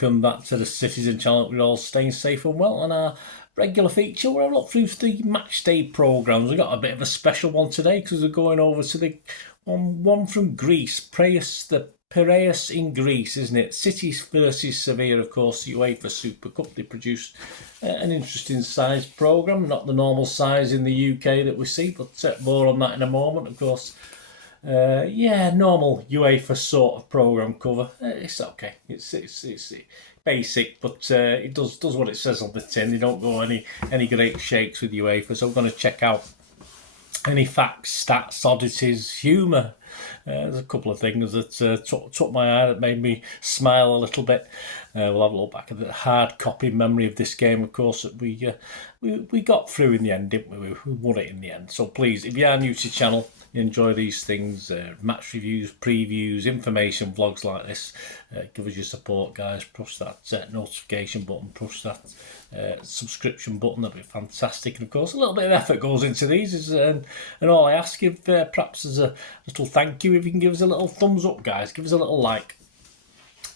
welcome back to the Citizen channel. We're all staying safe and well, and our regular feature where I look through the match day programmes. We've got a bit of a special one today because we're going over to the one from Greece, the Piraeus in Greece, isn't it? City versus Sevilla, of course, the UEFA Super Cup. They produced an interesting size programme, not the normal size in the UK that we see, but more on that in a moment, of course. Normal UEFA sort of programme cover. It's okay. It's basic, but it does what it says on the tin. They don't go any great shakes with UEFA. So I'm going to check out any facts, stats, oddities, humour. There's a couple of things that took my eye, that made me smile a little bit. We'll have a look back at the hard copy memory of this game, of course, that we got through in the end, didn't we? We won it in the end. So please, if you are new to the channel, you enjoy these things, match reviews, previews, information vlogs like this, give us your support, guys. Push that notification button, push that subscription button. That'd be fantastic. And of course, a little bit of effort goes into these, and all I ask, if perhaps as a little thank you, if you can give us a little thumbs up, guys, give us a little like.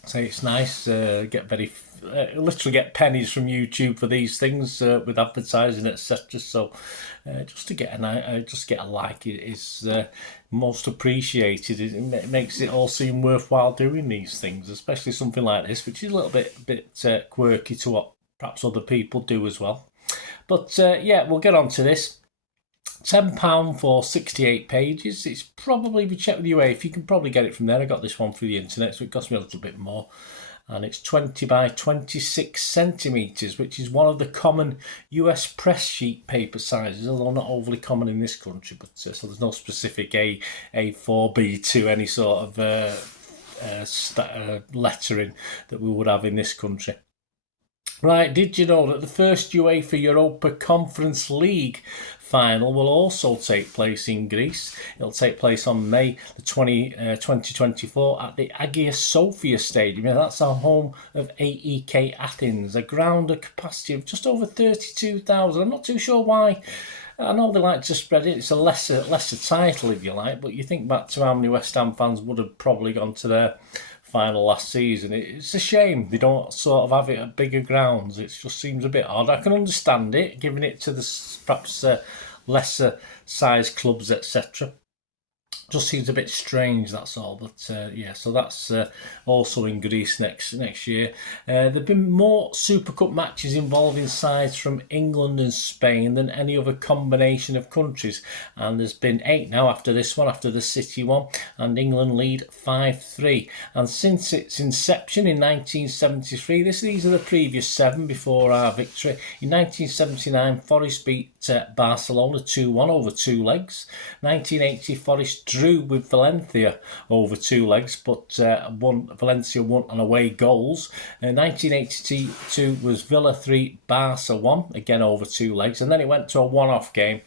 Say it's nice. Literally get pennies from YouTube for these things with advertising, etc. So just to get a like is most appreciated. It makes it all seem worthwhile doing these things, especially something like this, which is a little bit quirky to what perhaps other people do as well. But we'll get on to this. £10 for 68 pages. It's probably, if you check with UEFA, you can probably get it from there. I got this one through the internet, so it cost me a little bit more. And it's 20 by 26 centimetres, which is one of the common US press sheet paper sizes, although not overly common in this country. But so there's no specific A4B2, any sort of lettering that we would have in this country. Right, did you know that the first UEFA Europa Conference League final will also take place in Greece? It'll take place on May the 2024 at the Hagia Sophia Stadium. That's our home of AEK Athens, a ground of capacity of just over 32,000. I'm not too sure why. I know they like to spread it. It's a lesser title, if you like, but you think back to how many West Ham fans would have probably gone to their final last season. It's a shame they don't sort of have it at bigger grounds. It just seems a bit odd. I can understand it, giving it to the perhaps lesser sized clubs, etc. Just seems a bit strange, that's all. But so that's also in Greece next year. There have been more Super Cup matches involving sides from England and Spain than any other combination of countries, and there's been 8 now after this one, after the City one, and England lead 5-3. And since its inception in 1973, these are the previous 7 before our victory. In 1979, Forest beat Barcelona 2-1 over 2 legs. 1980, Forest drew with Valencia over 2 legs, but Valencia won on away goals. 1982 was Villa 3, Barca 1, again over 2 legs, and then it went to a one-off game.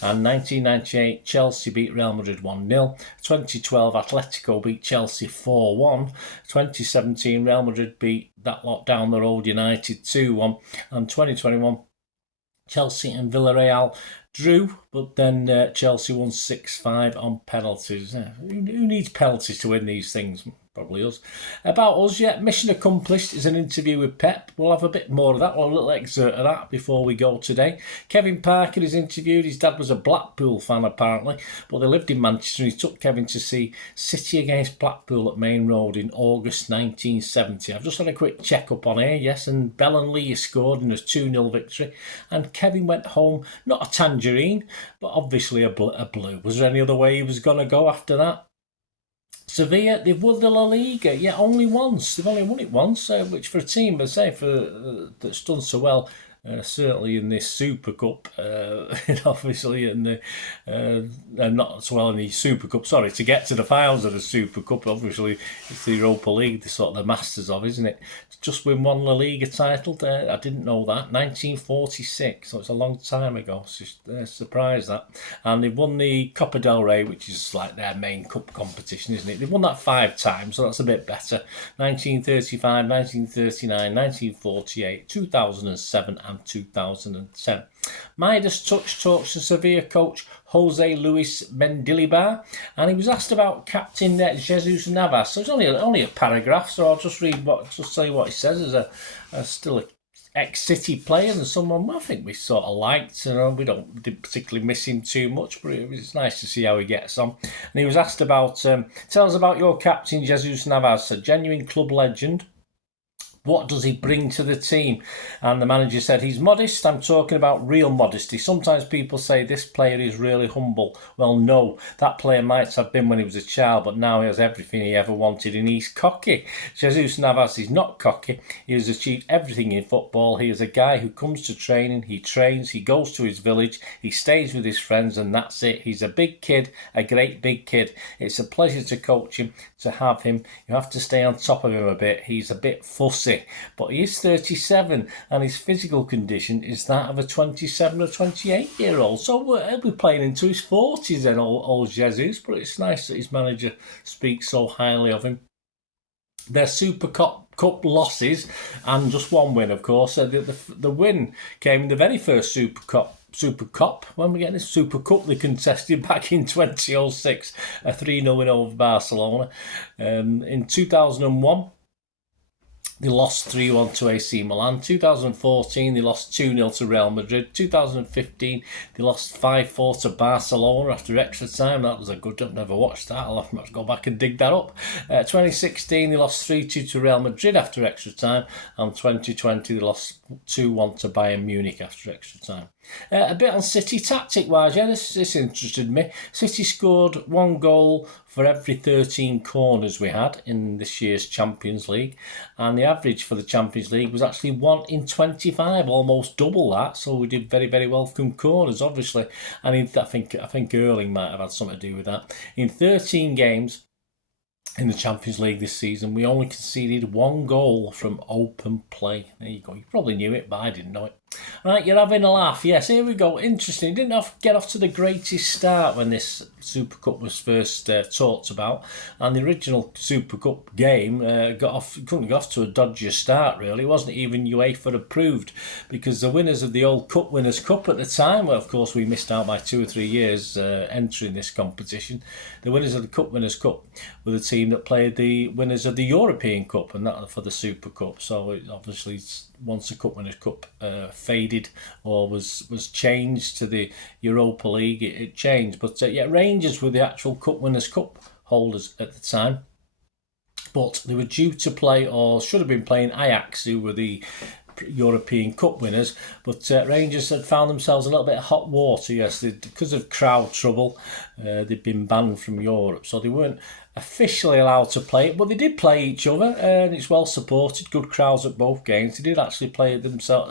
And 1998, Chelsea beat Real Madrid 1-0. 2012, Atletico beat Chelsea 4-1. 2017, Real Madrid beat that lot down the road United 2-1. And 2021, Chelsea and Villarreal drew, but then Chelsea won 6-5 on penalties. Who needs penalties to win these things? Probably us. About us, mission accomplished is an interview with Pep. We'll have a bit more of that, or a little excerpt of that before we go today. Kevin Parker is interviewed. His dad was a Blackpool fan, apparently, but they lived in Manchester, and he took Kevin to see City against Blackpool at Main Road in August 1970. I've just had a quick check-up on here, yes, and Bell and Lee scored in a 2-0 victory, and Kevin went home, not a tangerine, but obviously a blue. Was there any other way he was going to go after that? Sevilla, they've won the La Liga, only once. They've only won it once, which for a team, but say that's done so well, certainly in this Super Cup, obviously, and not so well in the Super Cup. Sorry, to get to the finals of the Super Cup, obviously it's the Europa League, the sort of the masters of, isn't it? Just win one La Liga title. I didn't know that. 1946, so it's a long time ago. It's just surprised that. And they've won the Copa del Rey, which is like their main cup competition, isn't it? They've won that 5 times, so that's a bit better. 1935, 1939, 1948, 2007 and and 2010. Midas Touch talks to Sevilla coach Jose Luis Mendilibar, and he was asked about captain Jesus Navas. So it's only a paragraph, so I'll just tell you what he says as a still a ex-City player and someone I think we sort of liked. We didn't particularly miss him too much, but it was nice to see how he gets on. And he was asked about, tell us about your captain, Jesus Navas, a genuine club legend. What does he bring to the team? And the manager said, he's modest. I'm talking about real modesty. Sometimes people say this player is really humble. Well, no, that player might have been when he was a child, but now he has everything he ever wanted and he's cocky. Jesus Navas is not cocky. He has achieved everything in football. He is a guy who comes to training, he trains, he goes to his village, he stays with his friends, and that's it. He's a big kid, a great big kid. It's a pleasure to coach him, to have him. You have to stay on top of him a bit. He's a bit fussy. But he is 37 and his physical condition is that of a 27 or 28-year-old. So he'll be playing into his 40s then, old Jesus. But it's nice that his manager speaks so highly of him. Their Super Cup losses, and just one win, of course. The win came in the very first Super Cup, when we get this Super Cup they contested back in 2006, a 3-0 win over Barcelona. In 2001, they lost 3-1 to AC Milan. 2014, they lost 2-0 to Real Madrid. 2015, they lost 5-4 to Barcelona after extra time. That was a good, I've never watched that. I'll have to go back and dig that up. 2016, they lost 3-2 to Real Madrid after extra time. And 2020, they lost 2-1 to Bayern Munich after extra time. A bit on City tactic-wise, yeah, this interested me. City scored 1 goal for every 13 corners we had in this year's Champions League, and the average for the Champions League was actually 1 in 25, almost double that. So we did very, very well from corners, obviously, and I think Erling might have had something to do with that. In 13 games in the Champions League this season, we only conceded 1 goal from open play. There you go. You probably knew it, but I didn't know it. Right, you're having a laugh. Yes, here we go. Interesting. Didn't get off to the greatest start when this Super Cup was first talked about, and the original Super Cup game couldn't get off to a dodgier start, really. It wasn't even UEFA approved, because the winners of the old Cup Winners' Cup at the time, well, of course we missed out by 2 or 3 years entering this competition. The winners of the Cup Winners' Cup were the team that played the winners of the European Cup, and that for the Super Cup. So it obviously, once the Cup Winners' Cup faded or was changed to the Europa League, it changed. But yeah, Rangers were the actual Cup Winners' Cup holders at the time. But they were due to play, or should have been playing, Ajax, who were the European Cup winners. But Rangers had found themselves a little bit of hot water, yes, because of crowd trouble. They'd been banned from Europe, so they weren't officially allowed to play it, but they did play each other, and it's well supported, good crowds at both games. They did actually play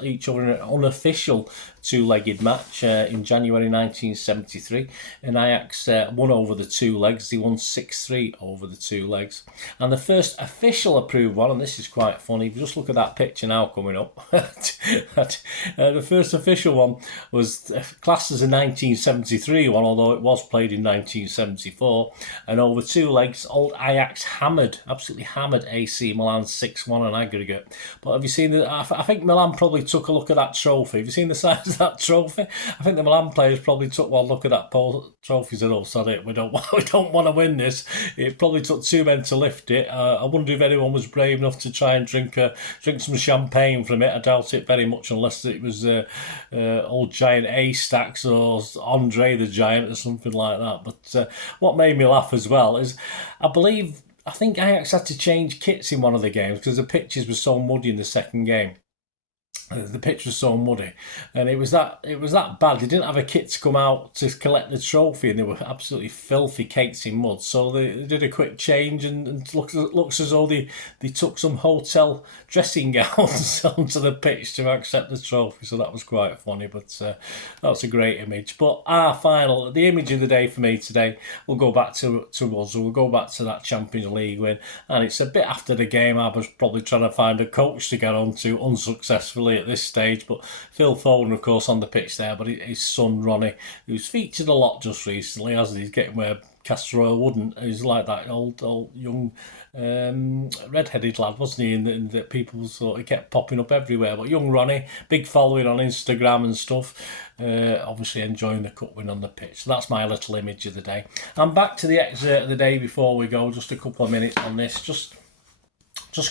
each other in an unofficial 2-legged match in January 1973, and Ajax won over the 2 legs. They won 6-3 over the 2 legs. And the first official approved one, and this is quite funny, if you just look at that picture now coming up, the first official one was classed as a 1973 one, although it was played in 1974, and over 2 legs, old Ajax absolutely hammered AC Milan 6-1 on aggregate. But have you seen I think Milan probably took a look at that trophy. Have you seen the size of that trophy? I think the Milan players probably took one look at that trophy and said, "Oh, sorry, we don't want to win this." It probably took 2 men to lift it. I wonder if anyone was brave enough to try and drink some champagne from it. I doubt it very much, unless it was old giant A-Stacks or Andre the Giant or something like that. But what made me laugh as well is, I think Ajax had to change kits in one of the games because the pitches were so muddy in the second game. The pitch was so muddy, and it was that bad. They didn't have a kit to come out to collect the trophy, and they were absolutely filthy cakes in mud. So they did a quick change, and it looks as though they took some hotel dressing gowns onto the pitch to accept the trophy. So that was quite funny, but that was a great image. But the image of the day for me today, we'll go back to us. We'll go back to that Champions League win, and it's a bit after the game. I was probably trying to find a coach to get onto unsuccessfully at this stage, but Phil Foden, of course, on the pitch there, but his son Ronnie, who's featured a lot just recently, as he's getting Castor Royal wouldn't. He was like that old young red-headed lad, wasn't he? And that people sort of kept popping up everywhere. But young Ronnie, big following on Instagram and stuff. Obviously enjoying the cup win on the pitch. So that's my little image of the day. And back to the excerpt of the day before we go. Just a couple of minutes on this. Just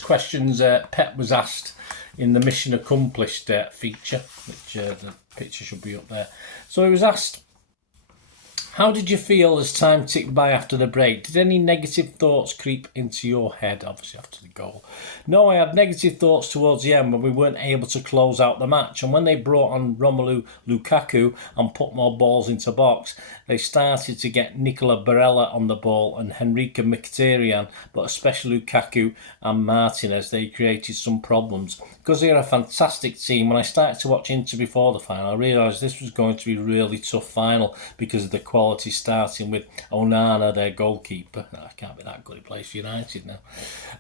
questions Pep was asked in the mission accomplished feature, which the picture should be up there. So he was asked, how did you feel as time ticked by after the break? Did any negative thoughts creep into your head, obviously after the goal? No, I had negative thoughts towards the end when we weren't able to close out the match. And when they brought on Romelu Lukaku and put more balls into box, they started to get Nicola Barella on the ball and Henrika Mkhitaryan, but especially Lukaku and Martinez. They created some problems. Because they're a fantastic team, when I started to watch Inter before the final, I realised this was going to be a really tough final because of the quality, starting with Onana, their goalkeeper. I can't be that good, he plays for United now.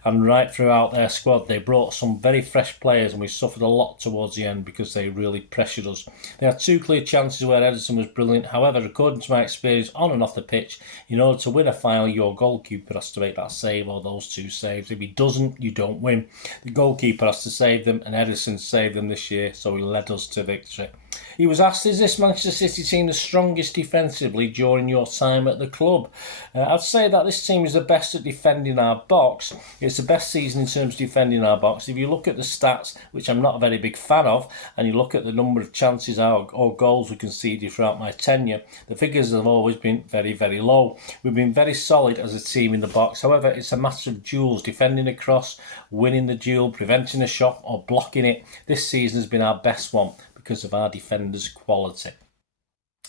And right throughout their squad, they brought some very fresh players, and we suffered a lot towards the end because they really pressured us. They had 2 clear chances where Ederson was brilliant. However, according to my experience on and off the pitch, in order to win a final, your goalkeeper has to make that save or those 2 saves. If he doesn't, you don't win. The goalkeeper has to save them, and Ederson saved them this year, so he led us to victory. He was asked, is this Manchester City team the strongest defensively during your time at the club? I'd say that this team is the best at defending our box. It's the best season in terms of defending our box. If you look at the stats, which I'm not a very big fan of, and you look at the number of chances or goals we conceded throughout my tenure, the figures have always been very, very low. We've been very solid as a team in the box. However, it's a matter of duels, defending a cross, winning the duel, preventing a shot or blocking it. This season has been our best one because of our defenders' quality.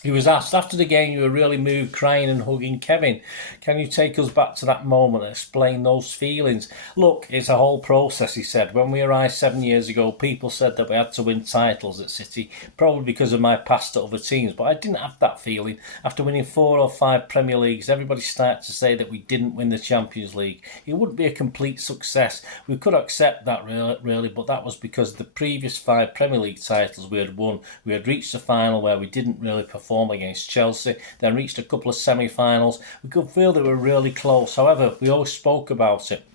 He was asked, after the game you were really moved, crying and hugging Kevin. Can you take us back to that moment and explain those feelings? Look, it's a whole process, he said. When we arrived 7 years ago, people said that we had to win titles at City, probably because of my past at other teams, but I didn't have that feeling. After winning 4 or 5 Premier Leagues, everybody started to say that we didn't win the Champions League. It wouldn't be a complete success. We could accept that really, but that was because the previous 5 Premier League titles we had won. We had reached the final where we didn't really perform against Chelsea, then reached a couple of semi-finals. We could feel that we were really close. However, we always spoke about it.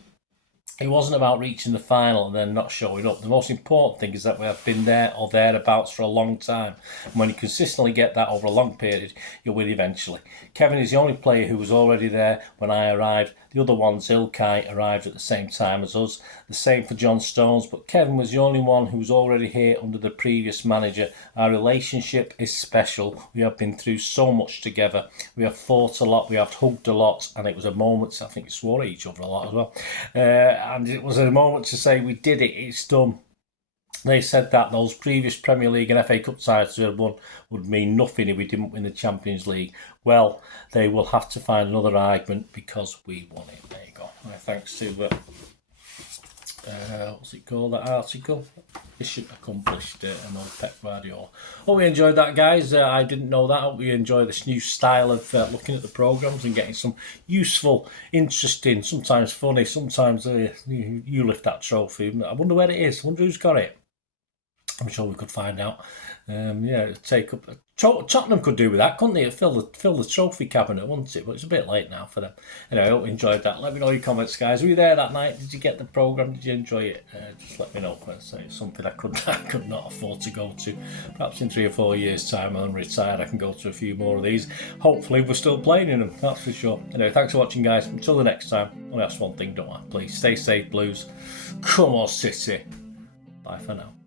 It wasn't about reaching the final and then not showing up. The most important thing is that we have been there or thereabouts for a long time. And when you consistently get that over a long period, you'll win eventually. Kevin is the only player who was already there when I arrived. The other ones, Ilkay, arrived at the same time as us. The same for John Stones, but Kevin was the only one who was already here under the previous manager. Our relationship is special. We have been through so much together. We have fought a lot, we have hugged a lot, and it was a moment, I think we swore at each other a lot as well. And it was a moment to say we did it, it's done. They said that those previous Premier League and FA Cup titles we had won would mean nothing if we didn't win the Champions League. Well, they will have to find another argument because we won it. There you go. Thanks to, what's it called, that article? Mission accomplished, and old Pep Guardiola. Hope we enjoyed that, guys. I didn't know that. Hope we enjoy this new style of looking at the programmes and getting some useful, interesting, sometimes funny, sometimes you lift that trophy. I wonder where it is. I wonder who's got it. I'm sure we could find out. Take up. Tottenham could do with that, couldn't they? It'd fill the trophy cabinet, wouldn't it? But it's a bit late now for them. Anyway, I hope you enjoyed that. Let me know your comments, guys. Were you there that night? Did you get the programme? Did you enjoy it? Just let me know. It's something I could not afford to go to. Perhaps in 3 or 4 years' time, when I'm retired, I can go to a few more of these. Hopefully, we're still playing in them. That's for sure. Anyway, thanks for watching, guys. Until the next time. Only ask one thing, don't I? Please stay safe, Blues. Come on, City. Bye for now.